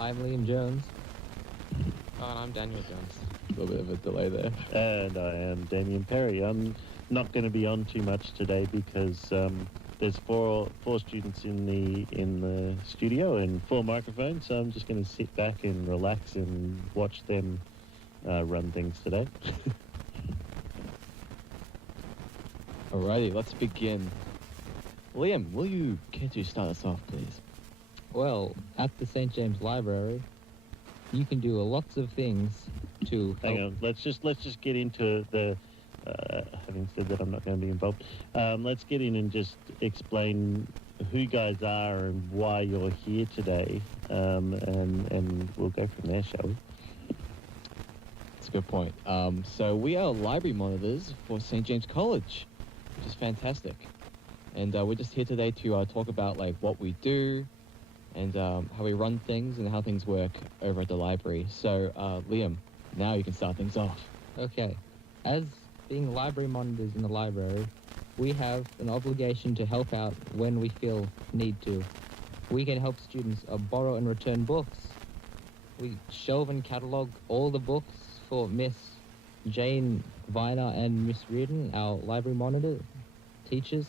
I'm Liam Jones. Oh, and I'm Daniel Jones. A little bit of a delay there. And I am Damien Perry. I'm not going to be on too much today because there's four students in the studio and 4 microphones, so I'm just going to sit back and relax and watch them run things today. Alrighty, let's begin. Liam, will you care to start us off, please? Well, at the St. James Library, you can do lots of things to help. Hang on, let's just get into the. Having said that, I'm not going to be involved. Let's get in and just explain who you guys are and why you're here today, and we'll go from there, shall we? That's a good point. So we are library monitors for St. James College, which is fantastic. And we're just here today to talk about like what we do and how we run things and how things work over at the library. So Liam, now you can start things off. Okay. As being library monitors in the library, we have an obligation to help out when we feel need to. We can help students borrow and return books. We shelve and catalogue all the books for Miss Jane Viner and Miss Reardon, our library monitor teachers.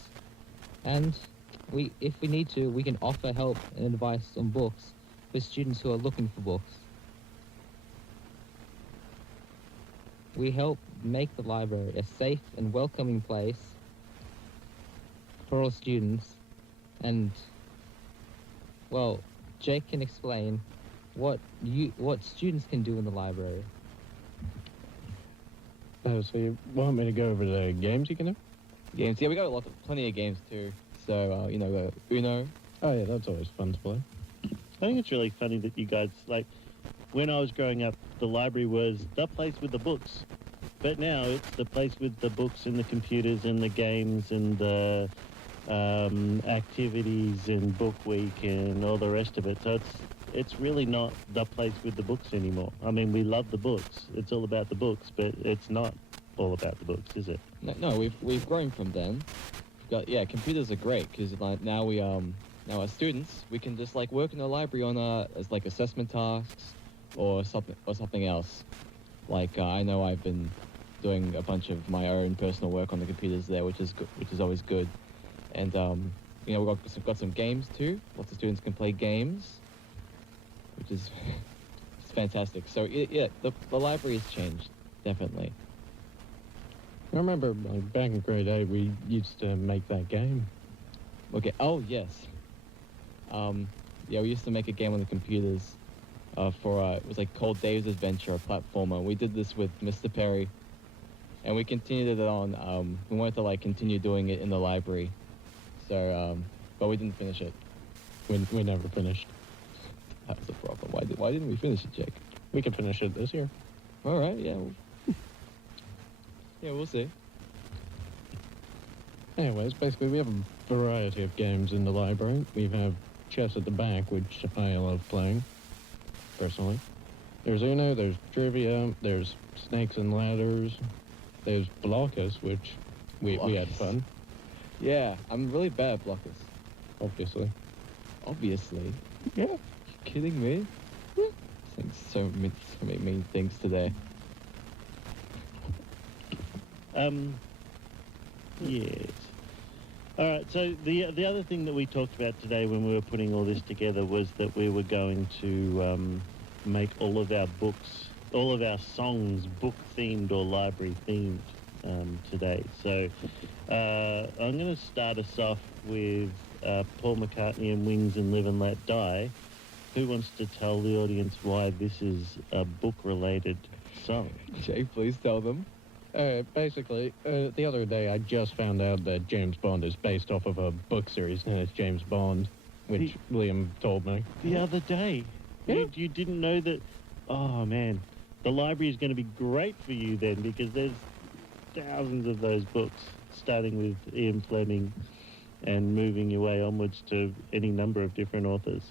And if we need to, we can offer help and advice on books for students who are looking for books. We help make the library a safe and welcoming place for all students. And, well, Jake can explain what students can do in the library. Oh, so you want me to go over the games you can do? Games, yeah, we got plenty of games too. So Uno. Oh yeah, that's always fun to play. I think it's really funny that you guys, like, when I was growing up, the library was the place with the books. But now it's the place with the books and the computers and the games and the activities and book week and all the rest of it. So it's really not the place with the books anymore. I mean, we love the books. It's all about the books, but it's not all about the books, is it? No, we've grown from then. Computers are great because like now as students we can just like work in the library on as like assessment tasks or something else. Like I know I've been doing a bunch of my own personal work on the computers there, which is always good. And we've got some games too. Lots of students can play games, which is it's fantastic. So the library has changed definitely. I remember like, back in grade 8, we used to make that game. Okay. Oh yes. We used to make a game on the computers for it was like called Dave's Adventure, a platformer. We did this with Mr. Perry, and we continued it on. We wanted to like continue doing it in the library, so but we didn't finish it. We never finished. That was the problem. Why didn't we finish it, Jake? We can finish it this year. All right. Yeah. Yeah, we'll see. Anyways, basically we have a variety of games in the library. We have chess at the back, which I love playing, personally. There's Uno, there's trivia, there's snakes and ladders, there's blockers, which we had fun. Yeah, I'm really bad at blockers. Obviously. Obviously? Yeah. You kidding me? Saying so many mean things today. Yes. All right, so the other thing that we talked about today when we were putting all this together was that we were going to make all of our books, all of our songs book-themed or library-themed today. So I'm going to start us off with Paul McCartney and Wings and Live and Let Die. Who wants to tell the audience why this is a book-related song? Jay, please tell them. Basically, the other day I just found out that James Bond is based off of a book series known as James Bond, which Liam told me. The other day? Yeah. You didn't know that? Oh, man. The library is going to be great for you then, because there's thousands of those books, starting with Ian Fleming and moving your way onwards to any number of different authors.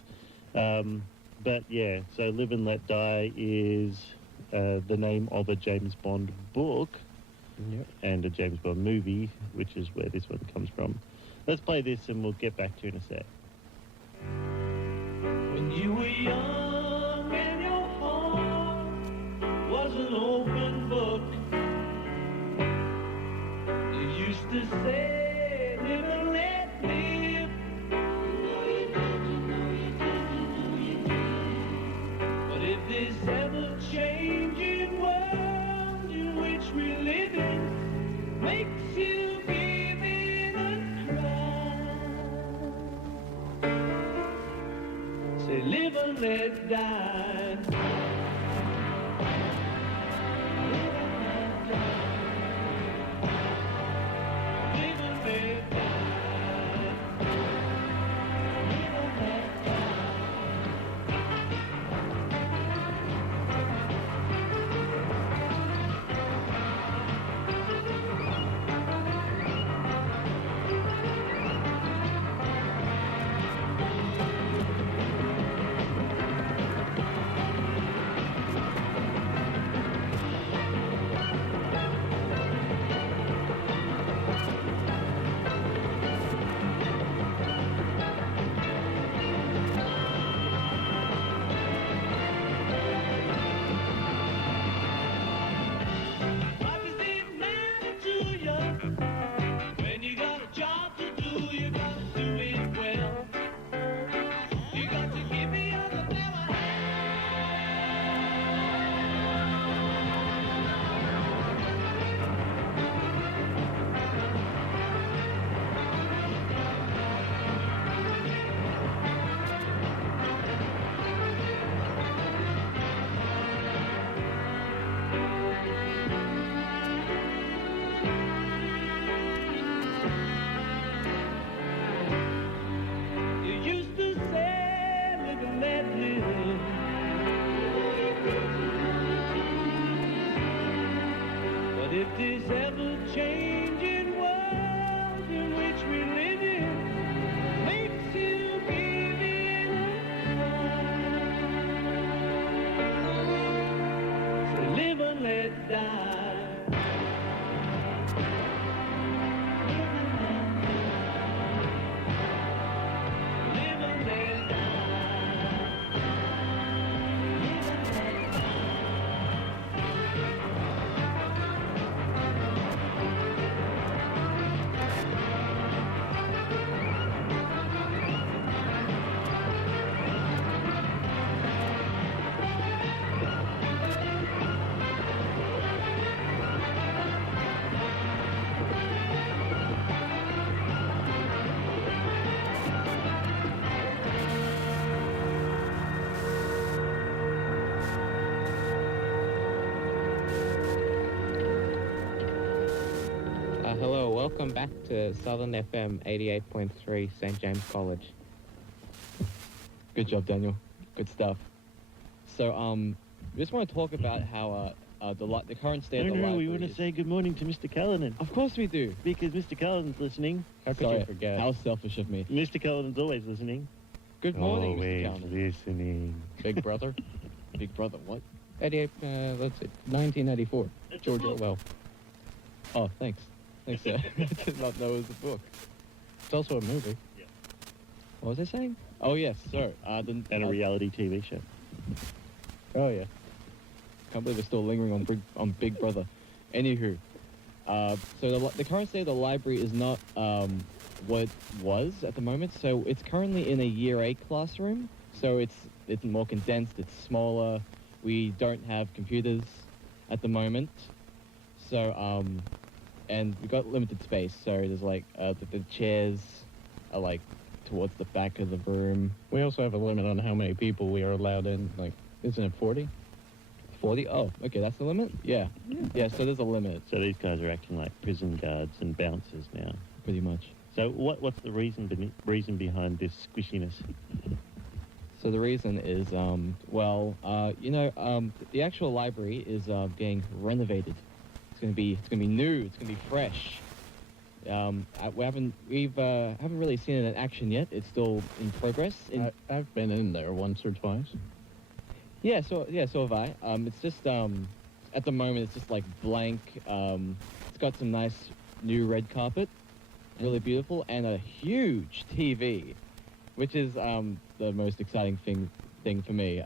But, yeah, so Live and Let Die is the name of a James Bond book. Yep. And a James Bond movie, which is where this one comes from. Let's play this and we'll get back to you in a sec. When you were young ever-changing world in which we live in makes you give it a cry. Say, live and let die. Live and let die. What does it matter to you? When you got a job to do, you got to do it well. You got to give me all the never You used to say, live and let live. But if this ever-changing world in which we live in makes you give in a cry, so live and let die. Live and let die. Live and let die. Hello, welcome back to Southern FM 88.3 St. James College. Good job, Daniel. Good stuff. So, we just want to talk about how the current state of the library we want to is- say good morning to Mr. Cullinan. Of course we do. Because Mr. Cullinan's listening. How could Sorry, you forget? how selfish of me. Mr. Cullinan's always listening. Good morning, Mr. Always Calvin. listening. Big Brother? Big brother, what? 88, let's see, 1994. It's a George book. Orwell. Oh, thanks. Thanks, sir. I did not know it was a book. It's also a movie. What was I saying? Oh, yes, so, And a reality TV show. Oh, yeah. Can't believe we're still lingering on Big Brother. Anywho, so the current state of the library is not what it was at the moment. So it's currently in a Year 8 classroom. So it's more condensed. It's smaller. We don't have computers at the moment. So and we got limited space. So there's like the chairs are like towards the back of the room. We also have a limit on how many people we are allowed in. Like, isn't it 40? 40? Oh, okay, that's the limit? Yeah. Yeah, so there's a limit, So these guys are acting like prison guards and bouncers now. pretty much. So what's the reason behind this squishiness? So the reason is, the actual library is being renovated. It's gonna be new. It's gonna be fresh. We haven't really seen it in action yet. It's still in progress. I've been in there once or twice. So have I. It's just at the moment it's just like blank. It's got some nice new red carpet, really beautiful, and a huge TV, which is the most exciting thing for me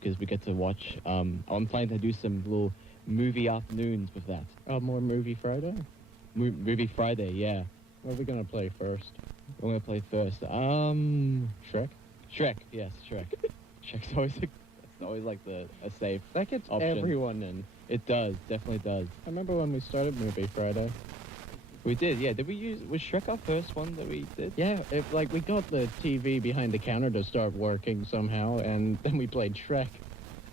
because we get to watch. I'm planning to do some little movie afternoons with that. More Movie Friday? Movie Friday, yeah. What are we going to play first? We're gonna play first. Shrek? Shrek, yes, Shrek. Shrek's always always like a safe That gets option. everyone in. It does, definitely does. I remember when we started Movie Friday. We did, yeah. Did we use, was Shrek our first one that we did? Yeah, we got the TV behind the counter to start working somehow, and then we played Shrek.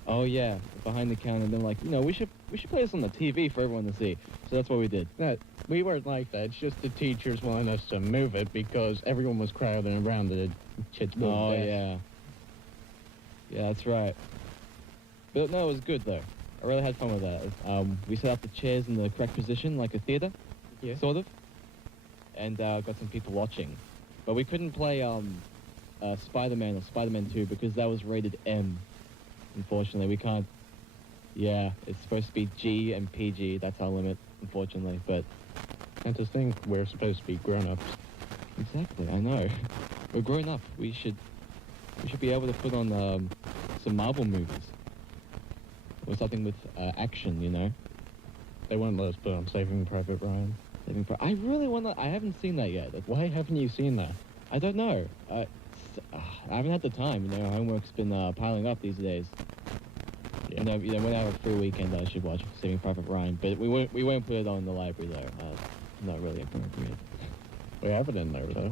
Oh yeah, behind the counter. And then like, we should play this on the TV for everyone to see. So that's what we did. No, we weren't like that. It's just the teachers wanted us to move it because everyone was crowding around the kids' desk. Oh yeah. Yeah, that's right. But no, it was good though. I really had fun with that. We set up the chairs in the correct position, like a theater, Yeah. sort of, and got some people watching. But we couldn't play Spider-Man or Spider-Man 2 because that was rated M. Unfortunately, we can't. Yeah, it's supposed to be G and PG. That's our limit, unfortunately. But And to think we're supposed to be grown-ups. exactly, I know. We're grown up. We should be able to put on some Marvel movies or something with action. They won't let us put on Saving Private Ryan. I really want to. I haven't seen that yet. Why haven't you seen that? I don't know. I haven't had the time. Homework's been piling up these days. Yeah. When I have a free weekend, I should watch Saving Private Ryan. But we won't put it on in the library though. Not really appropriate. We have it in there, though.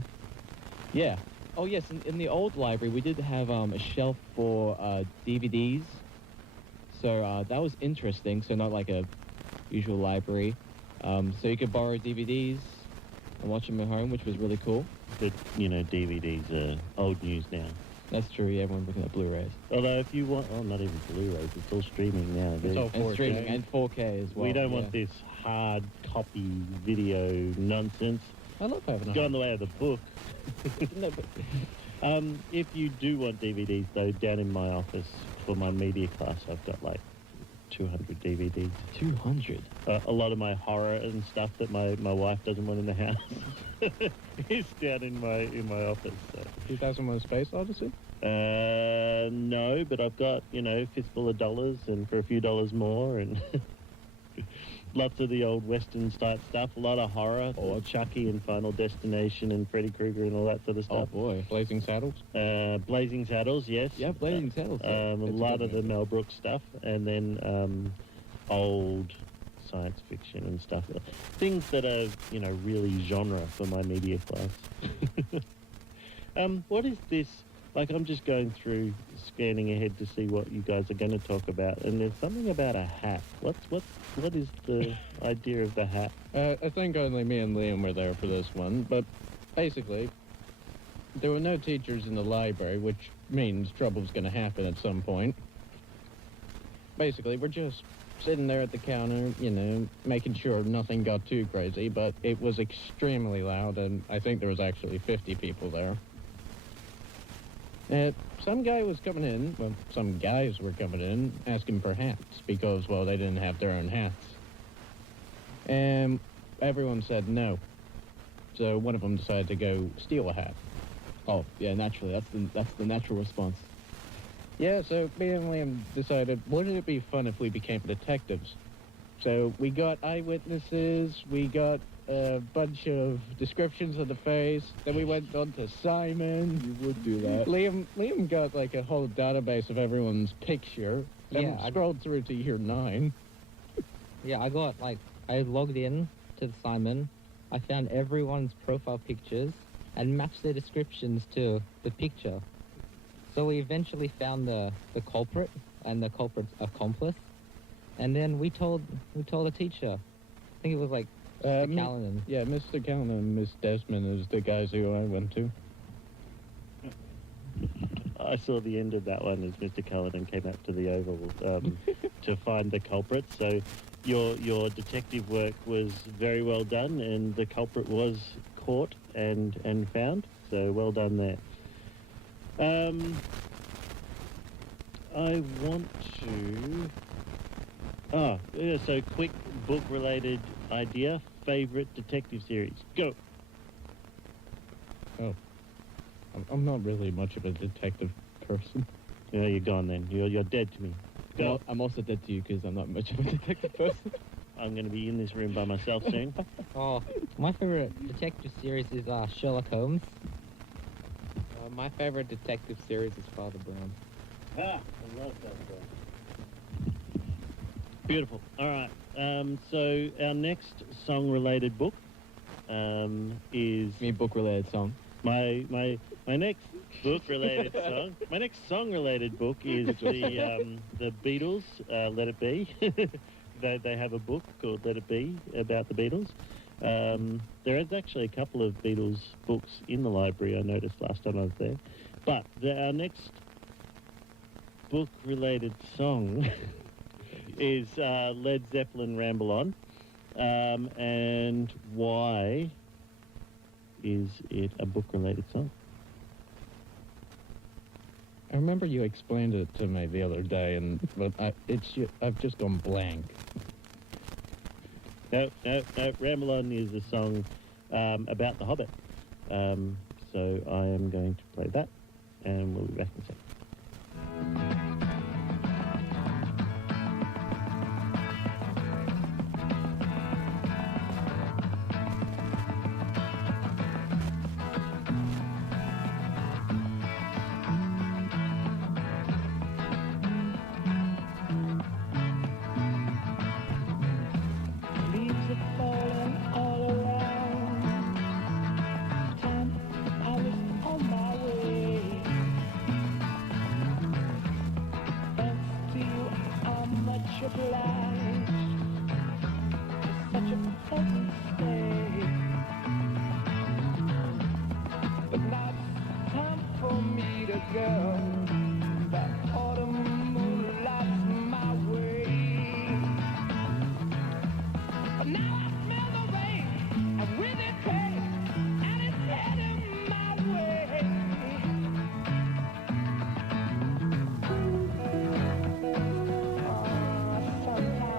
Yeah. Oh yes. In the old library, we did have a shelf for DVDs. So that was interesting. So not like a usual library. So you could borrow DVDs and watch them at home, which was really cool. But, DVDs are old news now. That's true. Yeah, everyone's looking at Blu-rays. Although if you want... Oh, not even Blu-rays. It's all streaming now. It's all And 4K. streaming and 4K as well. We don't yeah. want this hard copy video nonsense. I love having Go in the way of the book. No, but If you do want DVDs, though, down in my office for my media class, I've got like 200 DVDs. 200. A lot of my horror and stuff that my wife doesn't want in the house is down in my office. So. 2001 Space Odyssey? No, but I've got fistful of dollars and for a few dollars more and lots of the old Western type stuff. A lot of horror, or Chucky and Final Destination and Freddy Krueger and all that sort of Oh stuff. boy. Blazing Saddles? Blazing Saddles, yes. Yeah, Blazing Saddles. A lot of the Mel Brooks stuff, and then old science fiction and stuff. Things that are, really genre for my media class. What is this? Like, I'm just going through, scanning ahead to see what you guys are going to talk about, and there's something about a hat. What is the idea of the hat? I think only me and Liam were there for this one, but basically, there were no teachers in the library, which means trouble's going to happen at some point. Basically, we're just sitting there at the counter, making sure nothing got too crazy, but it was extremely loud, and I think there was actually 50 people there. Some guy was coming in, well, some guys were coming in asking for hats because, well, they didn't have their own hats. And everyone said no. So one of them decided to go steal a hat. Oh yeah, naturally. That's the natural response. Yeah, so me and Liam decided, wouldn't it be fun if we became detectives? So we got eyewitnesses, we got a bunch of descriptions of the face, then we went on to Simon. You would do that. Liam got like a whole database of everyone's picture, then Yeah, I- scrolled through to year 9. Yeah, I logged in to the Simon. I found everyone's profile pictures and matched their descriptions to the picture. So we eventually found the culprit and the culprit's accomplice. And then we told the teacher. I think it was like Mr. Callanan. Yeah, Mr. Callanan and Miss Desmond is the guys who I went to. I saw the end of that one as Mr. Callanan came up to the Oval to find the culprit. So your detective work was very well done, and the culprit was caught and found. So well done there. I want to... so quick book-related idea. Favorite detective series. Go. I'm not really much of a detective person. Yeah, you're gone then. You're dead to me. Go. I'm also dead to you because I'm not much of a detective person. I'm going to be in this room by myself soon. Oh, my favorite detective series is Sherlock Holmes. My favorite detective series is Father Brown. Ah, love that song. Beautiful. All right. So our next song-related book is Me book-related song. my next book-related song. My next song-related book is the Beatles. Let It Be. They have a book called Let It Be about the Beatles. There is actually a couple of Beatles books in the library, I noticed last time I was there. But our next book-related song is Led Zeppelin Ramble On. And why is it a book-related song? I remember you explained it to me the other day, but I've just gone blank. No. Ramble On is a song about The Hobbit. So I am going to play that, and we'll be back in a second. Leaves are falling all around. Time I was on my way. Thanks to you, I'm much obliged. It's such a pleasant stay. But now it's time for me to go. The autumn moon lights my way. But now I smell the rain, and with it pain, and it's heading my way. Sometimes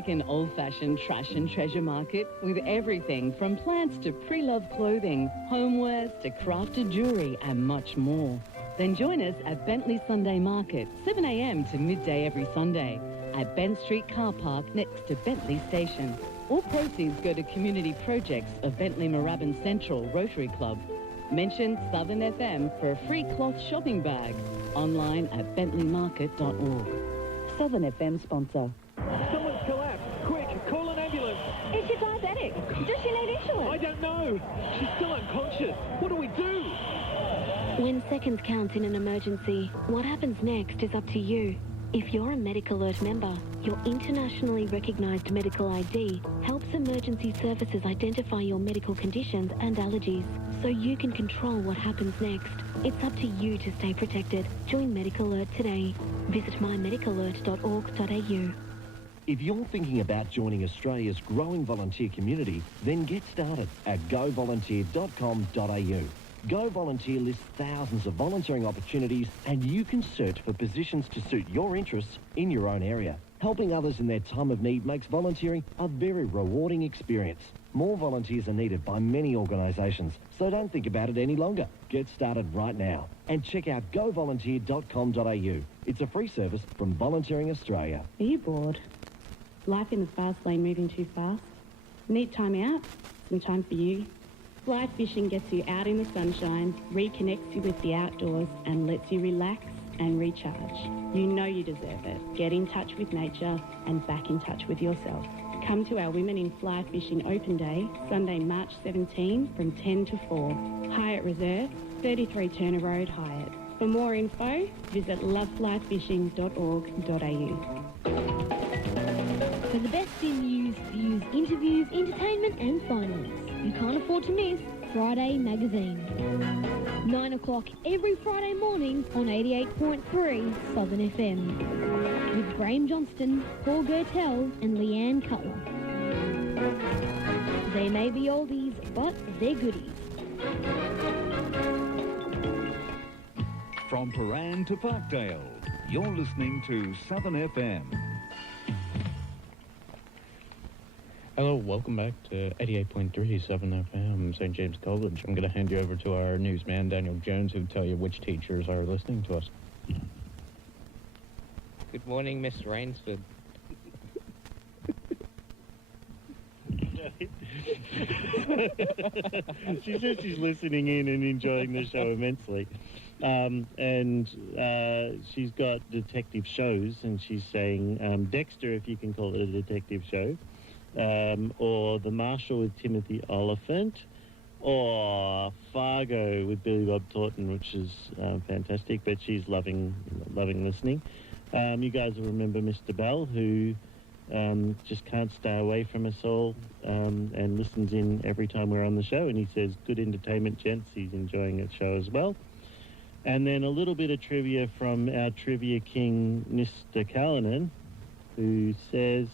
like an old-fashioned trash and treasure market with everything from plants to pre-loved clothing, homewares to crafted jewellery and much more? Then join us at Bentley Sunday Market, 7 a.m. to midday every Sunday at Bent Street Car Park next to Bentley Station. All proceeds go to community projects of Bentley Moorabbin Central Rotary Club. Mention Southern FM for a free cloth shopping bag. Online at bentleymarket.org. Southern FM sponsor. Someone's collapsed. Quick, call an ambulance. Is she diabetic? Does she need insulin? I don't know. She's still unconscious. What do we do? When seconds count in an emergency, what happens next is up to you. If you're a Medical Alert member, your internationally recognised medical ID helps emergency services identify your medical conditions and allergies, so you can control what happens next. It's up to you to stay protected. Join Medical Alert today. Visit mymedicalert.org.au. If you're thinking about joining Australia's growing volunteer community, then get started at govolunteer.com.au. Go Volunteer lists thousands of volunteering opportunities, and you can search for positions to suit your interests in your own area. Helping others in their time of need makes volunteering a very rewarding experience. More volunteers are needed by many organisations, so don't think about it any longer. Get started right now and check out govolunteer.com.au. It's a free service from Volunteering Australia. Are you bored? Life in the fast lane moving too fast? Need time out? Some time for you? Fly fishing gets you out in the sunshine, reconnects you with the outdoors, and lets you relax and recharge. You know you deserve it. Get in touch with nature and back in touch with yourself. Come to our Women in Fly Fishing Open Day, Sunday, March 17 from 10 to 4. Hyatt Reserve, 33 Turner Road, Hyatt. For more info, visit loveflyfishing.org.au. For the best in news, views, interviews, entertainment and finance, you can't afford to miss Friday Magazine. 9 o'clock every Friday morning on 88.3 Southern FM. With Graham Johnston, Paul Gertel and Leanne Cutler. They may be oldies, but they're goodies. From Paran to Parkdale, you're listening to Southern FM. Hello, welcome back to 88.3 Southern FM, St. James College. I'm going to hand you over to our newsman, Daniel Jones, who'll tell you which teachers are listening to us. Good morning, Miss Rainsford. She says she's listening in and enjoying the show immensely. She's got detective shows, and she's saying Dexter, if you can call it a detective show, or The Marshal with Timothy Oliphant, or Fargo with Billy Bob Thornton, which is fantastic, but she's loving listening. You guys will remember Mr. Bell, who just can't stay away from us all and listens in every time we're on the show, and he says, good entertainment, gents. He's enjoying the show as well. And then a little bit of trivia from our trivia king, Mr. Callanan, who says,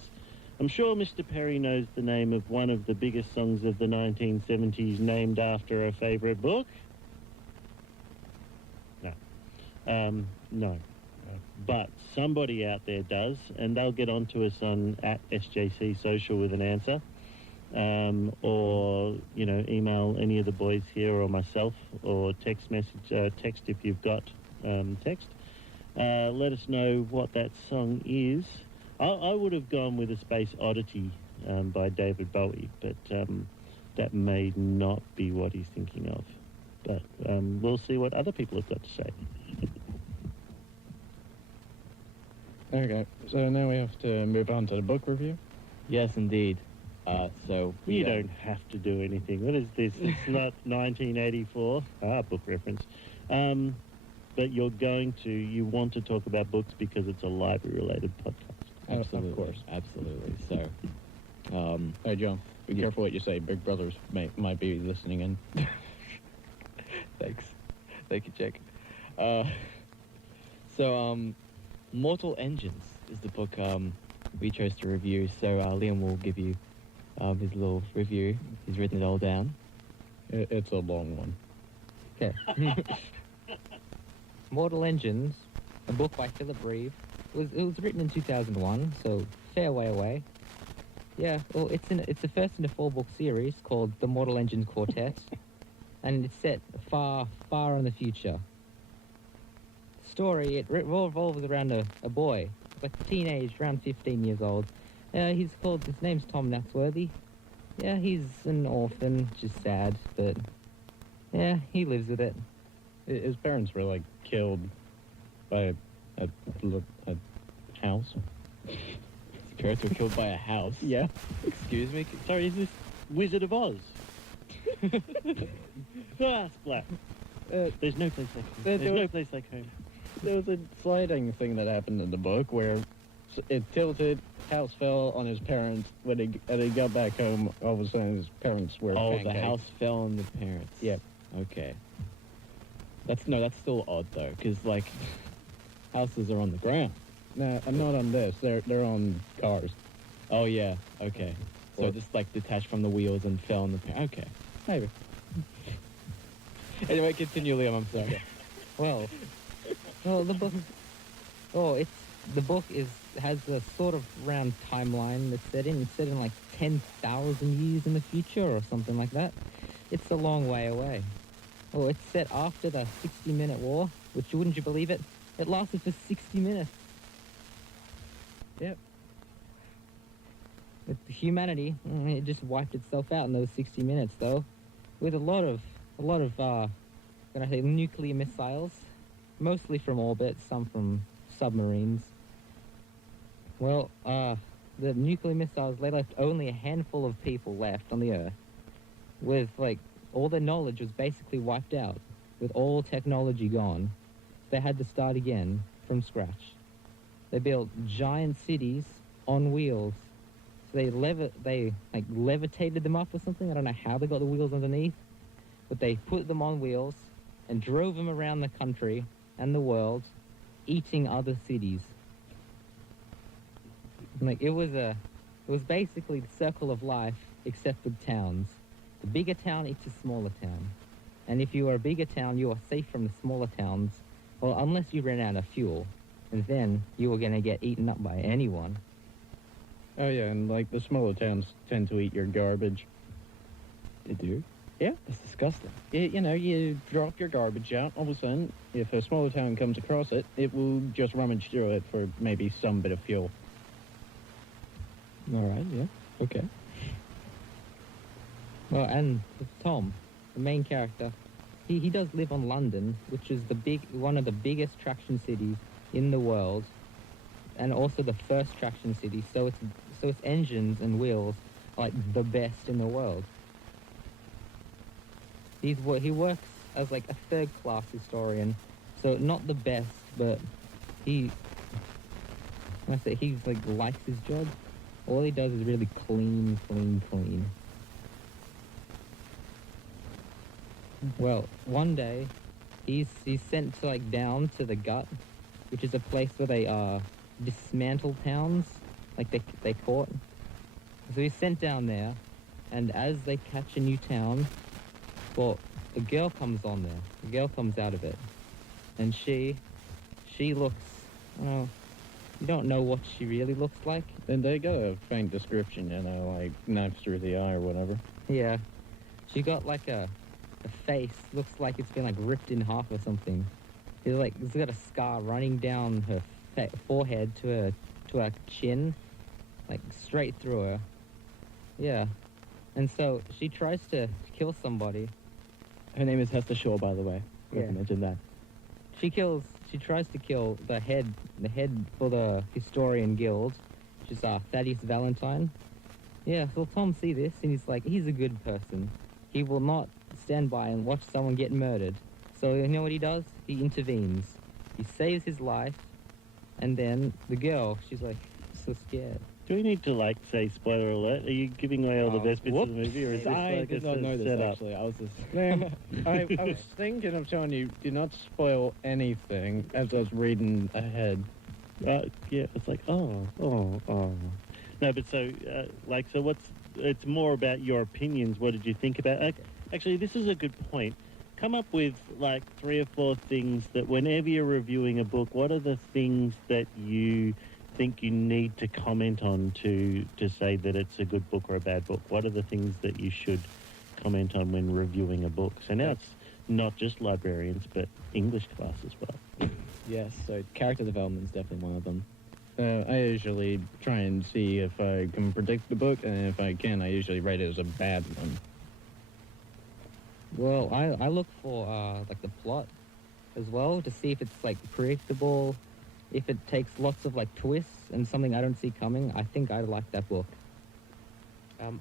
I'm sure Mr. Perry knows the name of one of the biggest songs of the 1970s named after a favourite book. No. No. But somebody out there does, and they'll get on to us on @SJC Social with an answer, or email any of the boys here or myself, or text if you've got text. Let us know what that song is. I would have gone with A Space Oddity by David Bowie, but that may not be what he's thinking of. But we'll see what other people have got to say. Okay, so now we have to move on to the book review. Yes, indeed. So You don't have to do anything. What is this? It's not 1984. Book reference. But you want to talk about books because it's a library-related podcast. Absolutely, of course. Absolutely. So, Hey, John, be careful what you say. Big Brothers might be listening in. Thanks. Thank you, Jake. Mortal Engines is the book we chose to review. So Liam will give you his little review. He's written it all down. It's a long one. Okay. Mortal Engines, a book by Philip Reeve. It was written in 2001, so fair way away. Yeah, well, it's the first in a 4-book series called The Mortal Engines Quartet, and it's set far, far in the future. Story, it revolves around a boy, like a teenage, around 15 years old. His name's Tom Natsworthy. Yeah, he's an orphan, which is sad, but yeah, he lives with it. His parents were, like, killed by a house. His parents were killed by a house. Yeah. Excuse me? Sorry, is this Wizard of Oz? Ah, splat. There's no place like home. There's no place like home. There was a sliding thing that happened in the book where it tilted, house fell on his parents. When he got back home, all of a sudden his parents were Oh, pancakes. the house fell on the parents. Yep. Okay. That's still odd though, because like houses are on the ground. No, I'm not on this. They're on cars. Oh yeah. Okay. So Or- it just like detached from the wheels and fell on the parents. Okay. Maybe. Anyway, continue, Liam. I'm sorry. Well, the book. The book has a sort of round timeline that's set in. It's set in like 10,000 years in the future or something like that. It's a long way away. Oh, it's set after the 60-minute war, which wouldn't you believe it? It lasted for 60 minutes. Yep. With humanity, it just wiped itself out in those 60 minutes, though, with a lot of nuclear missiles, mostly from orbit, some from submarines. Well, the nuclear missiles, they left only a handful of people left on the Earth, with like all their knowledge was basically wiped out, with all technology gone. They had to start again from scratch. They built giant cities on wheels. So they levitated them up or something. I don't know how they got the wheels underneath, but they put them on wheels and drove them around the country and the world, eating other cities. Like it was basically the circle of life, except with towns. The bigger town eats a smaller town, and if you are a bigger town, you are safe from the smaller towns. Well, unless you ran out of fuel, and then you were gonna get eaten up by anyone. Oh yeah, and like the smaller towns tend to eat your garbage. They do? Yeah. That's disgusting. You drop your garbage out. All of a sudden, if a smaller town comes across it, it will just rummage through it for maybe some bit of fuel. All right. Yeah. Okay. Well, and Tom, the main character, he does live on London, which is one of the biggest traction cities in the world, and also the first traction city. So its engines and wheels are like the best in the world. He works as like a third-class historian, so not the best, but he likes his job. All he does is really clean. Well, one day, he's sent to down to the gut, which is a place where they dismantle towns, like they caught. So he's sent down there, and as they catch a new town, well, a girl comes on there. A girl comes out of it, and she looks, you don't know what she really looks like. And they got a faint description, like knife through the eye or whatever. Yeah, she got like a face, looks like it's been ripped in half or something. It's got a scar running down her forehead to her chin, straight through her. Yeah, and so she tries to kill somebody. Her name is Hester Shaw, by the way. I Yeah. to mention that. She tries to kill the head for the Historian Guild, which is Thaddeus Valentine. Yeah, so Tom see this, and he's a good person. He will not stand by and watch someone get murdered. So you know what he does? He intervenes. He saves his life, and then the girl, she's so scared. Do we need to say spoiler alert? Are you giving away all the best bits of the Whoops. movie, or is this I did not know this, set up? actually. I was just... Man, I was thinking of telling you, do not spoil anything as I was reading ahead. Yeah, it's oh. No, but so it's more about your opinions. What did you think about? Actually, this is a good point. Come up with 3 or 4 things that whenever you're reviewing a book, what are the things that you think you need to comment on to say that it's a good book or a bad book? What are the things that you should comment on when reviewing a book? So now it's not just librarians, but English class as well. Yes, so character development is definitely one of them. I usually try and see if I can predict the book, and if I can, I usually rate it as a bad one. Well, I look for like the plot as well to see if it's like predictable, if it takes lots of like twists and something I don't see coming. I think I like that book.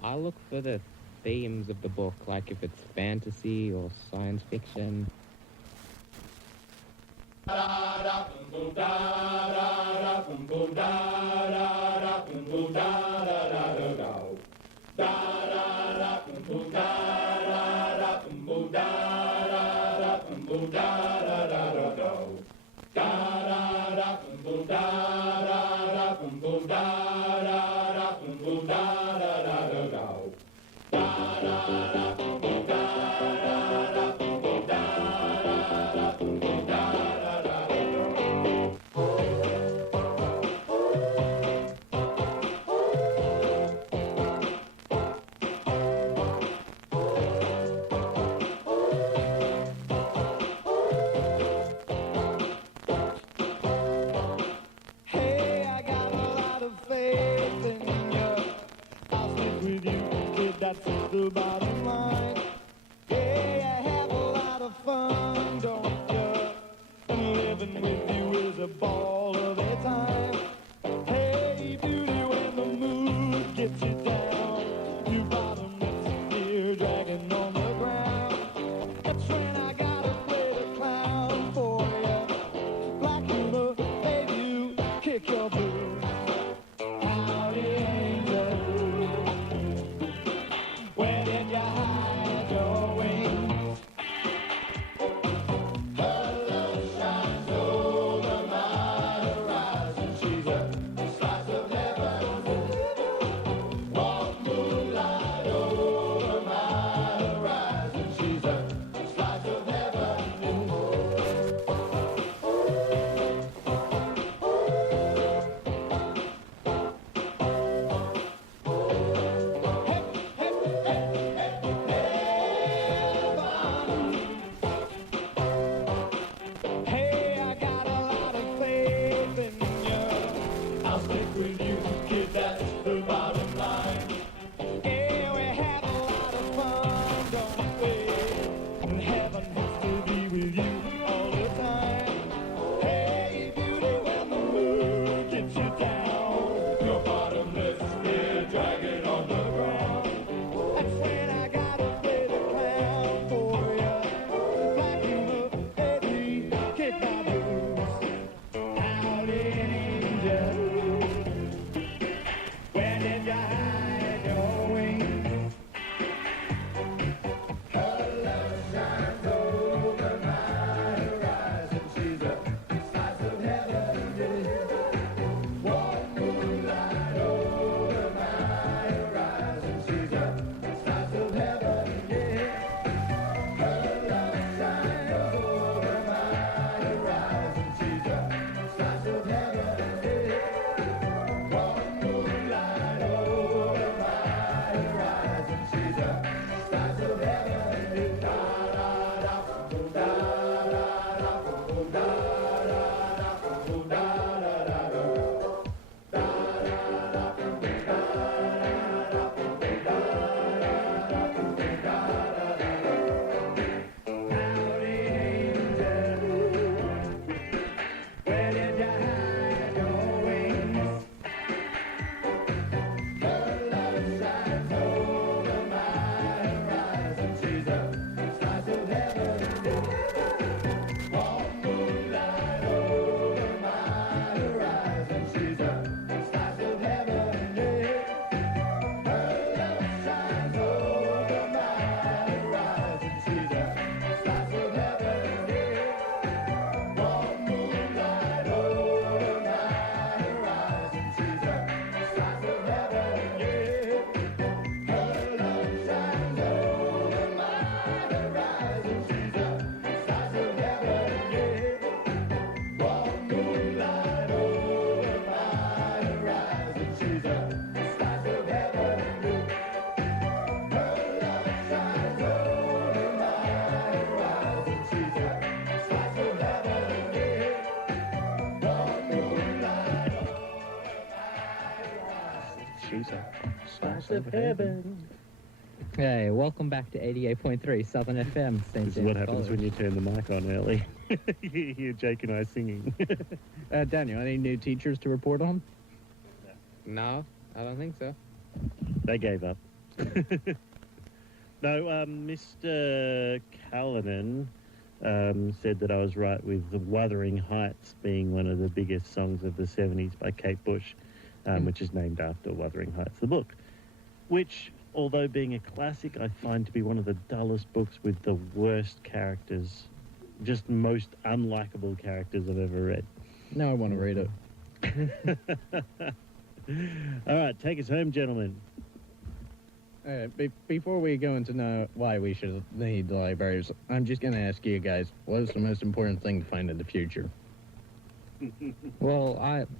I look for the themes of the book, like if it's fantasy or science fiction. Hey, I got a lot of faith in you. I'll stick with you, kid, that's the bottom line. Hey, I have a lot of fun, don't you? And living with you is a ball of a time. Hey, beauty, when the mood gets you down, you bottomless fear dragging on the ground. That's when I gotta play the clown for you. Like humor, baby, you kick your boots. Howdy, angel. Where did you hide your wings? Her love shines over my She said, Slice of heaven. Hey, welcome back to 88.3 Southern FM. St. This is what happens when you turn the mic on early. You hear Jake and I singing. Daniel, any new teachers to report on? No, I don't think so. They gave up. No, Mr. Callanan said that I was right with The Wuthering Heights being one of the biggest songs of the 70s by Kate Bush, which is named after Wuthering Heights, the book, which, although being a classic, I find to be one of the dullest books with the worst characters, just most unlikable characters I've ever read. No, I want to read it. All right, take us home, gentlemen. Before we go into know why we should need libraries, I'm just going to ask you guys, what is the most important thing to find in the future? Well,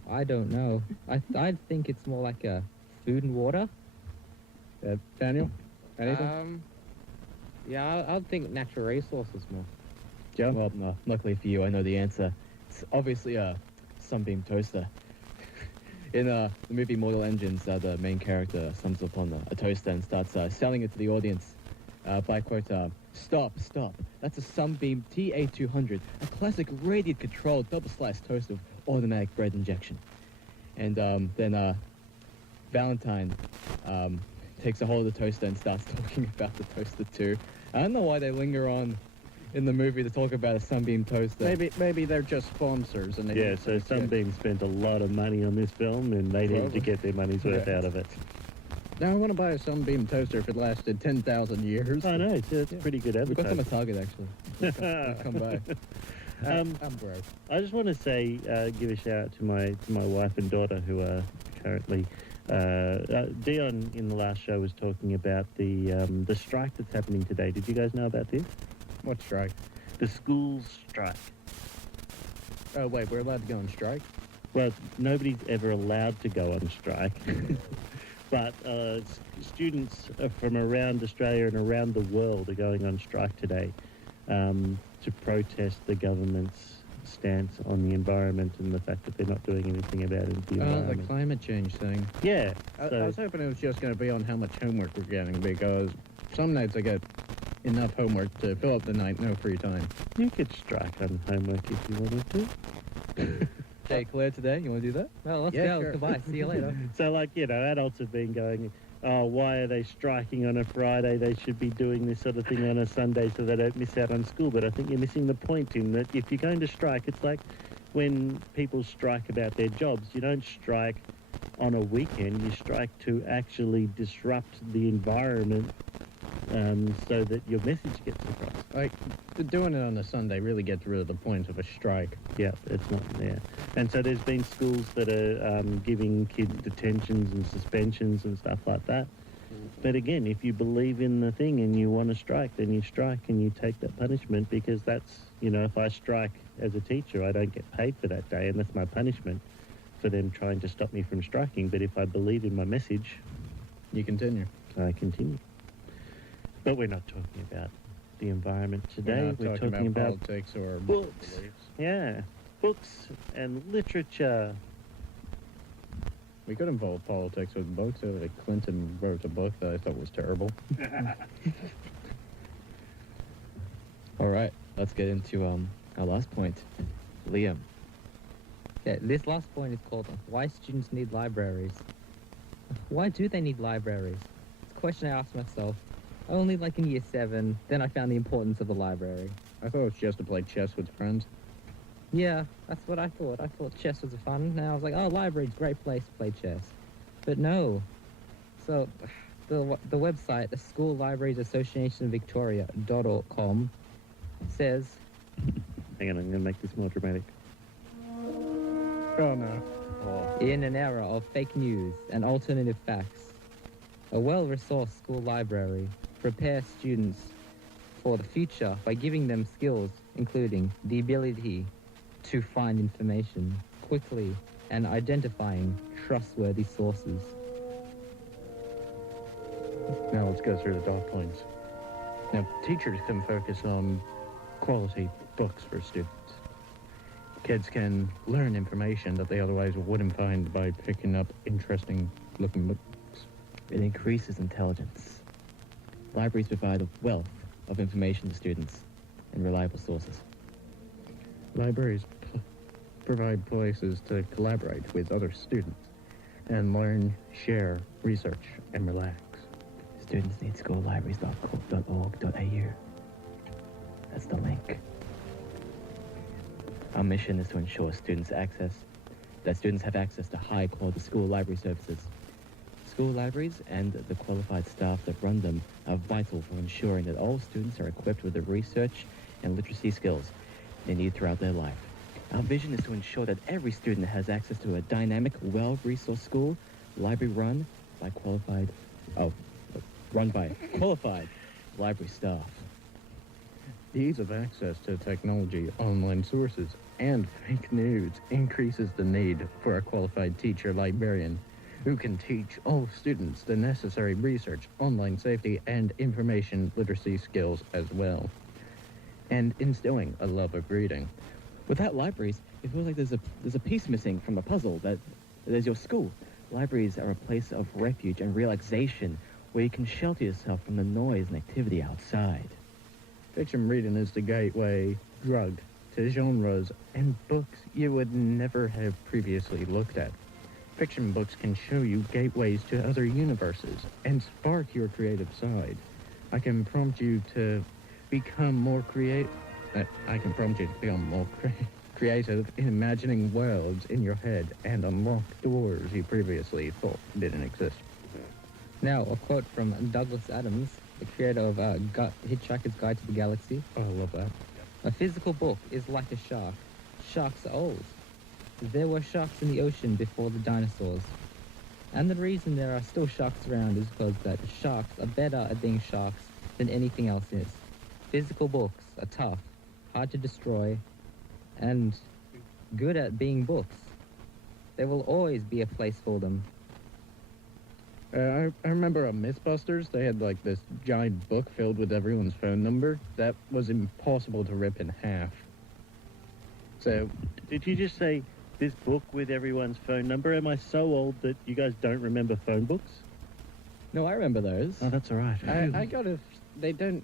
I don't know. I think it's more like a food and water. Daniel, anything? Yeah, I'd think natural resources more. Joe? Well, no, luckily for you, I know the answer. It's obviously a sunbeam toaster. In the movie Mortal Engines, the main character sums up on a toaster and starts selling it to the audience by quote, stop, that's a Sunbeam TA200, a classic radiant-controlled double-sliced toaster with automatic bread injection. And then Valentine takes a hold of the toaster and starts talking about the toaster too. I don't know why they linger on in the movie to talk about a Sunbeam toaster. Maybe they're just sponsors. And they Yeah, so Sunbeam spent a lot of money on this film, and they needed to get their money's worth out of it. Now, I want to buy a Sunbeam toaster if it lasted 10,000 years. I know, it's pretty good We got them advertising. at Target, actually. Come by. I'm broke. I just want to say, give a shout out to my wife and daughter who are currently. Dion in the last show was talking about the strike that's happening today. Did you guys know about this? What strike? The school strike. Oh, wait, we're allowed to go on strike? Well, nobody's ever allowed to go on strike, but students from around Australia and around the world are going on strike today to protest the government's stance on the environment and the fact that they're not doing anything about the The environment. climate change thing. Yeah. I So, was hoping it was just going to be on how much homework we're getting, because some nights I get enough homework to fill up the night, no free time. you could strike on homework if you wanted to. Hey, Claire, today, you want to do that? Well, let's Yeah, go. sure. Goodbye. See you later. So, like, adults have been going, oh, why are they striking on a Friday? They should be doing this sort of thing on a Sunday so they don't miss out on school. But I think you're missing the point in that if you're going to strike, it's like when people strike about their jobs. You don't strike on a weekend. You strike to actually disrupt the environment so that your message gets across. Like, doing it on a Sunday really gets rid of the point of a strike. Yeah, it's not there. And so there's been schools that are giving kids detentions and suspensions and stuff like that. But again, if you believe in the thing and you want to strike, then you strike and you take that punishment, because that's, if I strike as a teacher, I don't get paid for that day, and that's my punishment for them trying to stop me from striking. But if I believe in my message, You continue. I continue. But we're not talking about the environment today. We're not talking about politics or books. beliefs. Yeah, books and literature. We could involve politics with books. Like Clinton wrote a book that I thought was terrible. All right, let's get into our last point. Liam. Okay, this last point is called Why Students Need Libraries. Why do they need libraries? It's a question I asked myself only like in year 7. Then I found the importance of the library. I thought it was just to play chess with friends. Yeah, that's what I thought. I thought chess was fun. Now I was like, oh, library's a great place to play chess. But no. So the website, the School Libraries Association Victoria.com says... Hang on, I'm going to make this more dramatic. Oh, no. In an era of fake news and alternative facts, a well-resourced school library prepares students for the future by giving them skills, including the ability to find information quickly and identifying trustworthy sources. Now let's go through the dot points. Now, teachers can focus on quality books for students. Kids can learn information that they otherwise wouldn't find by picking up interesting-looking books. It increases intelligence. Libraries provide a wealth of information to students and reliable sources. Libraries provide places to collaborate with other students and learn, share, research, and relax. Students need schoollibraries.org.au. That's the link. Our mission is to ensure that students have access to high-quality school library services. School libraries and the qualified staff that run them are vital for ensuring that all students are equipped with the research and literacy skills they need throughout their life. Our vision is to ensure that every student has access to a dynamic, well-resourced school library run by qualified library staff. The ease of access to technology, online sources, and fake news increases the need for a qualified teacher librarian who can teach all students the necessary research, online safety, and information literacy skills as well, and instilling a love of reading. Without libraries, it feels like there's a piece missing from the puzzle that is your school. Libraries are a place of refuge and relaxation where you can shelter yourself from the noise and activity outside. Fiction reading is the gateway drug to genres and books you would never have previously looked at. Fiction books can show you gateways to other universes and spark your creative side. I can prompt you to become more creative in imagining worlds in your head and unlock doors you previously thought didn't exist. Now, a quote from Douglas Adams, the creator of Hitchhiker's Guide to the Galaxy. Oh, I love that. A physical book is like a shark. Sharks are old. There were sharks in the ocean before the dinosaurs. And the reason there are still sharks around is because that sharks are better at being sharks than anything else is. Physical books are tough, hard to destroy, and good at being books. There will always be a place for them. I remember on Mythbusters, they had like this giant book filled with everyone's phone number. That was impossible to rip in half. So, Did you just say this book with everyone's phone number? Am I so old that you guys don't remember phone books? No, I remember those. Oh, that's all right. I got a... They don't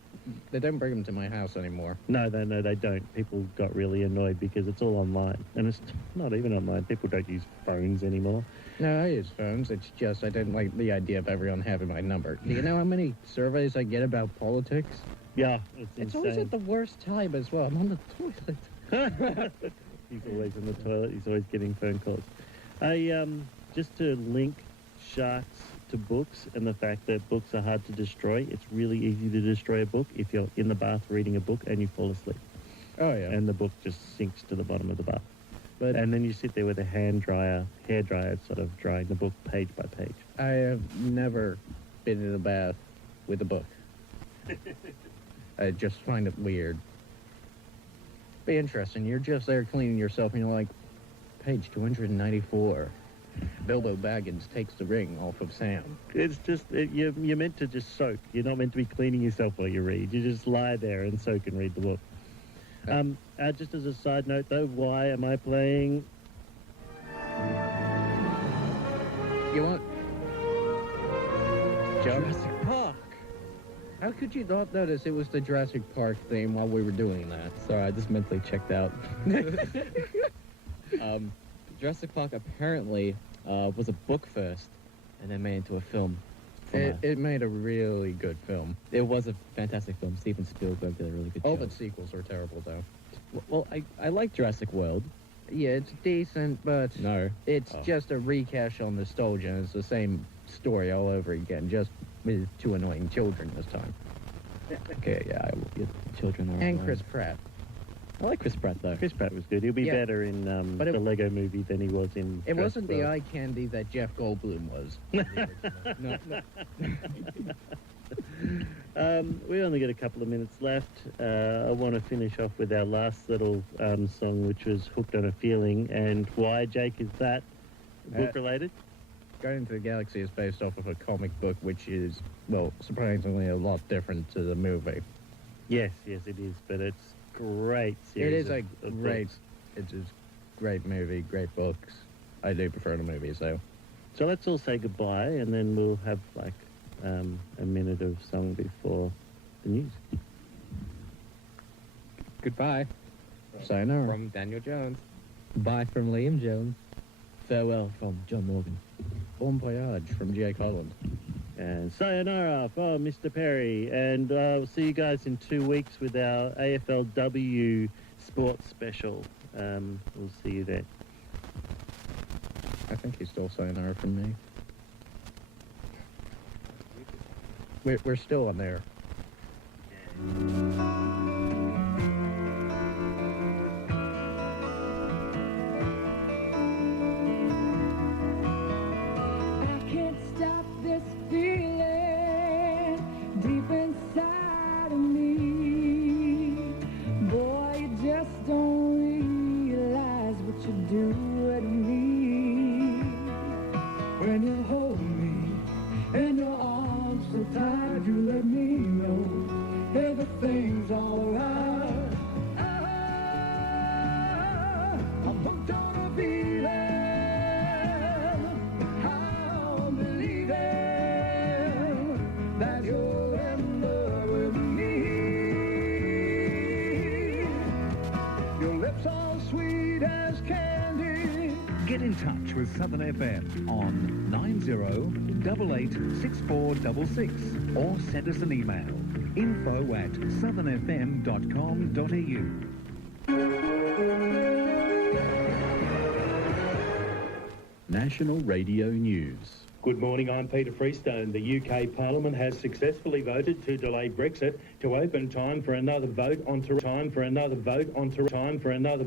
bring them to my house anymore. No, they don't. People got really annoyed because it's all online. And it's not even online. People don't use phones anymore. No, I use phones. It's just I didn't like the idea of everyone having my number. Do you know how many surveys I get about politics? Yeah, it's It's insane. always at the worst time as well. I'm on the toilet. He's always in the toilet. He's always getting phone calls. Just to link sharks to books and the fact that books are hard to destroy, it's really easy to destroy a book if you're in the bath reading a book and you fall asleep. Oh, yeah. And the book just sinks to the bottom of the bath. But And then you sit there with a hairdryer, sort of drying the book page by page. I have never been in a bath with a book. I just find it weird. Be interesting. You're just there cleaning yourself and you're like, page 294. Bilbo Baggins takes the ring off of Sam. It's just, you're meant to just soak. You're not meant to be cleaning yourself while you read. You just lie there and soak and read the book. Just as a side note, though, why am I playing... You want... Jurassic Park. How could you not notice it was the Jurassic Park theme while we were doing that? Sorry, I just mentally checked out. Jurassic Park apparently was a book first, and then made into a film. It made a really good film. It was a fantastic film. Steven Spielberg did a really good All job. of its sequels were terrible, though. Well, I like Jurassic World. Yeah, it's decent, but No. it's just a recash on nostalgia. And it's the same story all over again, just with two annoying children this time. Okay, yeah, children are... And Chris Pratt. I like Chris Pratt, though. Chris Pratt was good. He'll be Yeah. better in But the Lego movie than he was in... It wasn't the Jurassic eye candy that Jeff Goldblum was. No. World. We only got a couple of minutes left. I want to finish off with our last little song, which was Hooked on a Feeling. And why, Jake, is that book-related? Guardians of the Galaxy is based off of a comic book, which is, well, surprisingly a lot different to the movie. Yes, it is. But it's great series. It is a of great... books. It is great movie, great books. I do prefer the movies, though. So let's all say goodbye, and then we'll have like a minute of song before the news. Goodbye. Sayonara. From Daniel Jones. Bye from Liam Jones. Farewell from John Morgan. Bon voyage from Jake Holland. And sayonara for Mr. Perry. And we'll see you guys in 2 weeks with our AFLW sports special. We'll see you there. I think he's still sayonara from me. We're still on there. I can't stop this feeling deep inside of me. Boy, you just don't realize what you do to me. When you hold me in your arms so tight, you let me know everything's alright. I'm hooked on a feeling. I'm believing that you're in love with me. Your lips are sweet as candy. Get in touch with Southern FM on 90886466 or send us an email info@southernfm.com.au. National Radio News. Good morning, I'm Peter Freestone. The UK Parliament has successfully voted to delay Brexit to open time for another vote on